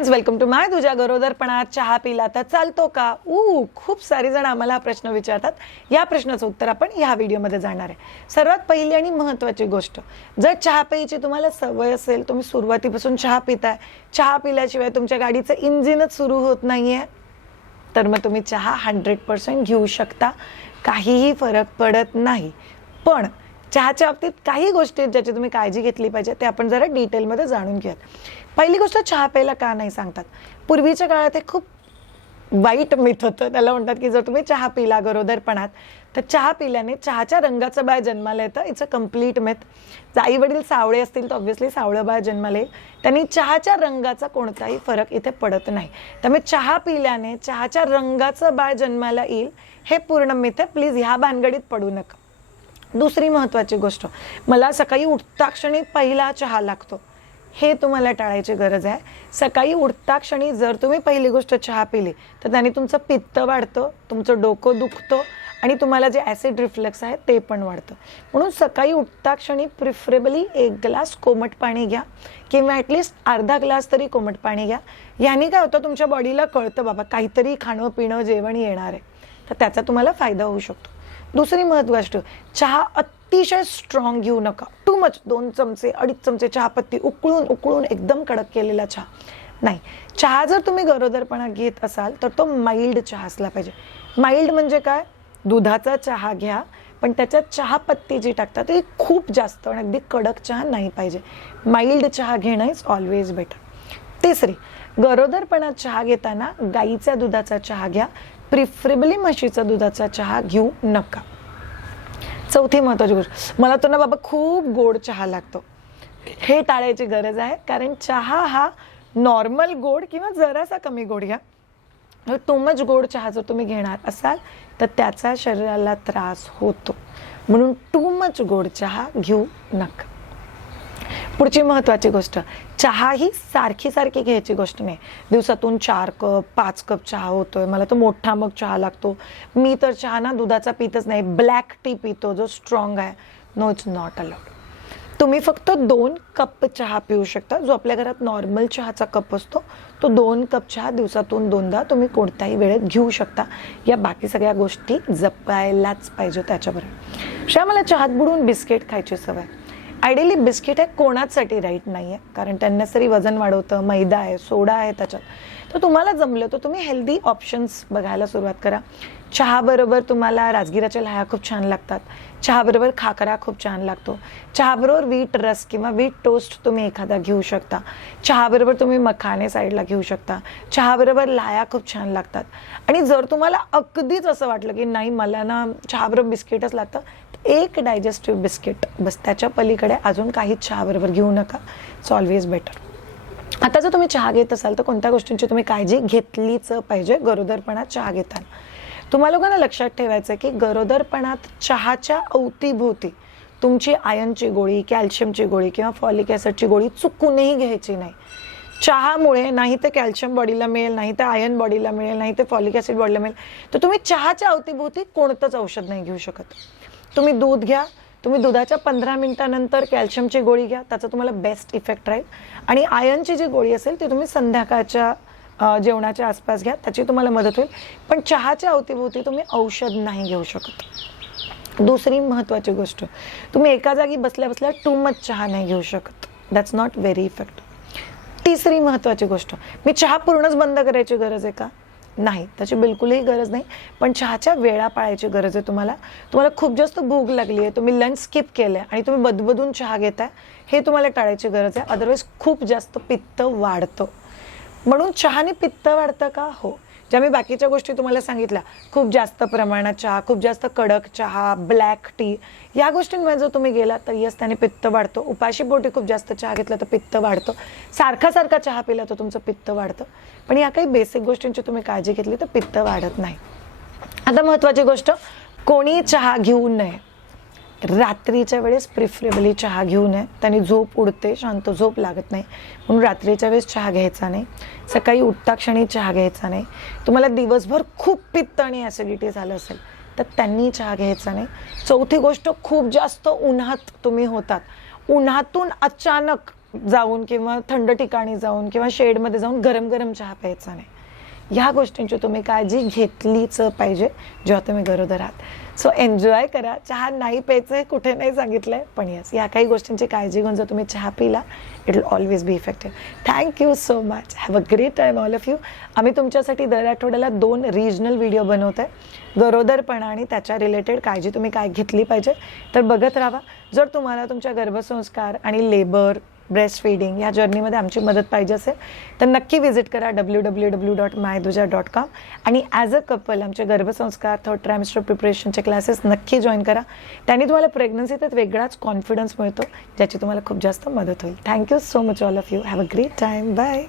Friends welcome to माय तुझ्या गरोदरपणात चहा पिला तर चालतो का? ऊ खूप सारी जण आम्हाला हा प्रश्न विचारतात. या प्रश्नाचं उत्तर आपण ह्या व्हिडिओमध्ये जाणार आहे. सर्वात पहिली आणि महत्त्वाची गोष्ट जर चहा प्यायची तुम्हाला सवय असेल तुम्ही सुरुवातीपासून चहा पिताय. चहा पिल्याशिवाय तुमच्या गाडीचं इंजिनच सुरू होत नाही आहे तर मग तुम्ही चहा हंड्रेड पर्सेंट घेऊ शकता. काहीही फरक पडत नाही. पण चहाच्या बाबतीत काही गोष्टी आहेत ज्याची तुम्ही काळजी घेतली पाहिजे ते आपण जरा डिटेलमध्ये जाणून घेऊयात. पहिली गोष्ट चहा प्यायला का नाही सांगतात? पूर्वीच्या काळात हे खूप वाईट मिथ होतं. त्याला म्हणतात की जर तुम्ही चहा पिला गरोदरपणात तर चहा पिल्याने चहाच्या रंगाचं बाळ जन्माला येतं. इट्स अ कंप्लीट मिथ आई वडील सावळे असतील तर ऑब्व्हियसली सावळं बाळ जन्माला येईल. त्यांनी चहाच्या रंगाचा कोणताही फरक इथे पडत नाही. त्यामुळे चहा पिल्याने चहाच्या रंगाचं बाळ जन्माला येईल हे पूर्ण मिथ आहे. प्लीज ह्या भानगडीत पडू नका. दुसरी महत्त्वाची गोष्ट मला सकाळी उठता क्षणी पहिला चहा लागतो. हे तुम्हाला टाळायची गरज आहे. सकाळी उठता क्षणी जर तुम्ही पहिली गोष्ट चहा पिली तर त्याने तुमचं पित्त वाढतं तुमचं डोकं दुखतं आणि तुम्हाला जे ॲसिड रिफ्लेक्स आहे ते पण वाढतं. म्हणून सकाळी उठता क्षणी प्रिफरेबली एक ग्लास कोमट पाणी घ्या किंवा ॲटलिस्ट अर्धा ग्लास तरी कोमट पाणी घ्या. याने काय होतं तुमच्या बॉडीला कळतं बाबा काहीतरी खाणं पिणं जेवण येणार आहे. तर त्याचा तुम्हाला फायदा होऊ शकतो. दुसरी महत्त्वाची गोष्ट चहा अतिशय स्ट्रॉंग घेऊ नका. टू मच दोन चमचे अडीच चमचे चहापत्ती उकळून उकळून एकदम कडक केलेला चहा. नाही चहा जर तुम्ही गरोदरपणा घेत असाल तर तो माइल्ड चहा असला पाहिजे. माइल्ड म्हणजे काय? दुधाचा चहा घ्या पण त्याच्यात चहापत्ती जी टाकतात ती खूप जास्त आणि अगदी कडक चहा नाही पाहिजे. माइल्ड चहा घेणं इज ऑलवेज बेटर तिसरी गरोदरपणात चहा घेताना गाईच्या दुधाचा चहा घ्या प्रिफरेबली म्हशीचा दुधाचा चहा घेऊ नका. चौथी महत्वाची गोष्ट मला तर ना बाबा खूप गोड चहा लागतो. हे टाळायची गरज आहे कारण चहा हा नॉर्मल गोड किंवा जरासा कमी गोड घ्या. टू मच गोड चहा जर तुम्ही घेणार असाल तर त्याचा शरीराला त्रास होतो. म्हणून टू मच गोड चहा घेऊ नका. पुढची महत्त्वाची गोष्ट चहा ही सारखी सारखी घ्यायची गोष्ट नाही. दिवसातून चार कप पाच कप चहा होतोय. मला तो मोठा मग चहा लागतो. मी तर चहा ना दुधाचा पितच नाही ब्लॅक टी पितो जो स्ट्रॉंग आहे. नो इट्स नॉट अलाउड तुम्ही फक्त दोन कप चहा पिऊ शकता. जो आपल्या घरात नॉर्मल चहाचा कप असतो तो दोन कप चहा दिवसातून दोनदा तुम्ही कोणत्याही वेळेत घेऊ शकता. या बाकी सगळ्या गोष्टी जपायलाच पाहिजे त्याच्याबरोबर. शिवाय मला चहात बुडून बिस्किट खायची सवय. आयडियली बिस्किट हे कोणाचसाठी राईट नाही आहे कारण त्यांना तरी वजन वाढवतं मैदा आहे सोडा आहे त्याच्यात. तर तुम्हाला जमलं तर तुम्ही हेल्दी ऑप्शन्स बघायला सुरुवात करा. चहाबरोबर तुम्हाला राजगिराच्या लाह्या खूप छान लागतात. चहाबरोबर खाकरा खूप छान लागतो. चहाबरोबर वीट रस किंवा वीट टोस्ट तुम्ही एखादा घेऊ शकता. चहाबरोबर तुम्ही मखाने साईडला घेऊ शकता. चहाबरोबर लाया खूप छान लागतात. आणि जर तुम्हाला अगदीच असं वाटलं की नाही मला ना चहाबरोबर बिस्किटच लागतं एक डायजेस्टिव्ह बिस्किट बस त्याच्या पलीकडे अजून काही चहाबरोबर घेऊ नका. इट्स ऑलवेज बेटर आता जर तुम्ही चहा घेत असाल तर कोणत्या गोष्टींची तुम्ही काळजी घेतलीच पाहिजे? गरोदरपणात चहा घेताना. तुम्हाला लोकांना लक्षात ठेवायचं आहे की गरोदरपणात चहाच्या अवतीभोवती तुमची आयनची गोळी कॅल्शियमची गोळी किंवा फॉलिक ॲसिडची गोळी चुकूनही घ्यायची नाही. चहामुळे नाही तर कॅल्शियम बॉडीला मिळेल नाही तर आयन बॉडीला मिळेल नाही तर फॉलिक ॲसिड बॉडीला मिळेल. तर तुम्ही चहाच्या अवतीभोवती कोणतंच औषध नाही घेऊ शकत. तुम्ही दूध घ्या तुम्ही दुधाच्या पंधरा मिनिटानंतर कॅल्शियमची गोळी घ्या त्याचा तुम्हाला बेस्ट इफेक्ट राहील. आणि आयनची जी गोळी असेल ती तुम्ही संध्याकाळच्या जेवणाच्या आसपास घ्या त्याची तुम्हाला मदत होईल. पण चहाच्या अवतीभोवती तुम्ही औषध नाही घेऊ शकत. दुसरी महत्त्वाची गोष्ट तुम्ही एका जागी बसल्या बसल्या टू मच चहा नाही घेऊ शकत. दॅट्स नॉट व्हेरी इफेक्टिव्ह तिसरी महत्त्वाची गोष्ट मी चहा पूर्णच बंद करायची गरज आहे का? नाही त्याची बिलकुलही गरज नाही. पण चहाच्या वेळा पाळायची गरज आहे तुम्हाला. तुम्हाला खूप जास्त भूक लागली आहे तुम्ही लंच स्किप केलं आहे आणि तुम्ही बदबदून चहा घेताय हे तुम्हाला टाळायची गरज आहे. अदरवाईज खूप जास्त पित्त वाढतं. म्हणून चहाने पित्त वाढतं का? हो. ज्या मी बाकीच्या गोष्टी तुम्हाला सांगितल्या खूप जास्त प्रमाणात चहा खूप जास्त कडक चहा ब्लॅक टी या गोष्टींमध्ये जर तुम्ही गेला तर यस त्याने पित्त वाढतो. उपाशी पोटी खूप जास्त चहा घेतला तर पित्त वाढतं. सारखा सारखा चहा पिला तर तुमचं पित्त वाढतं. पण या काही बेसिक गोष्टींची तुम्ही काळजी घेतली तर पित्त वाढत नाही. आता महत्त्वाची गोष्ट कोणी चहा घेऊ नये. रात्रीच्या वेळेस प्रिफरेबली चहा घेऊ नये त्याने झोप उडते शांत झोप लागत नाही. म्हणून रात्रीच्या वेळेस चहा घ्यायचा नाही. सकाळी उठता क्षणी चहा घ्यायचा नाही. तुम्हाला दिवसभर खूप पित्त आणि ॲसिडिटी झालं असेल तर त्यांनी चहा घ्यायचा नाही. चौथी गोष्ट खूप जास्त उन्हात तुम्ही होतात. उन्हातून अचानक जाऊन किंवा थंड ठिकाणी जाऊन किंवा शेडमध्ये जाऊन गरम गरम चहा प्यायचा नाही. ह्या गोष्टींची तुम्ही काळजी घेतलीच पाहिजे जेव्हा तुम्ही गरोदर आहात. सो एन्जॉय करा. चहा नाही प्यायचं आहे कुठे नाही सांगितलं आहे पण यस या काही गोष्टींची काळजी घेऊन जर तुम्ही चहा पिला it will always be effective thank you so much have a great time all of you आम्ही तुमच्यासाठी दर आठवड्याला दोन रिजनल व्हिडिओ बनवत आहे गरोदरपणा आणि त्याच्या रिलेटेड काळजी तुम्ही काय घेतली पाहिजे तर बघत राहा. जर तुम्हाला तुमच्या गर्भसंस्कार आणि लेबर ब्रेस्ट फीडिंग या जर्नीमध्ये आमची मदत पाहिजे असेल तर नक्की व्हिजिट करा W W W dot mydooja dot com आणि ॲज अ कपल आमचे गर्भसंस्कार थर्ड ट्रायमिस्टर प्रिपरेशनचे क्लासेस नक्की जॉईन करा. त्यांनी तुम्हाला प्रेग्नन्सीत एक वेगळाच कॉन्फिडन्स मिळतो ज्याची तुम्हाला खूप जास्त मदत होईल. Thank you so much all of you have a great time bye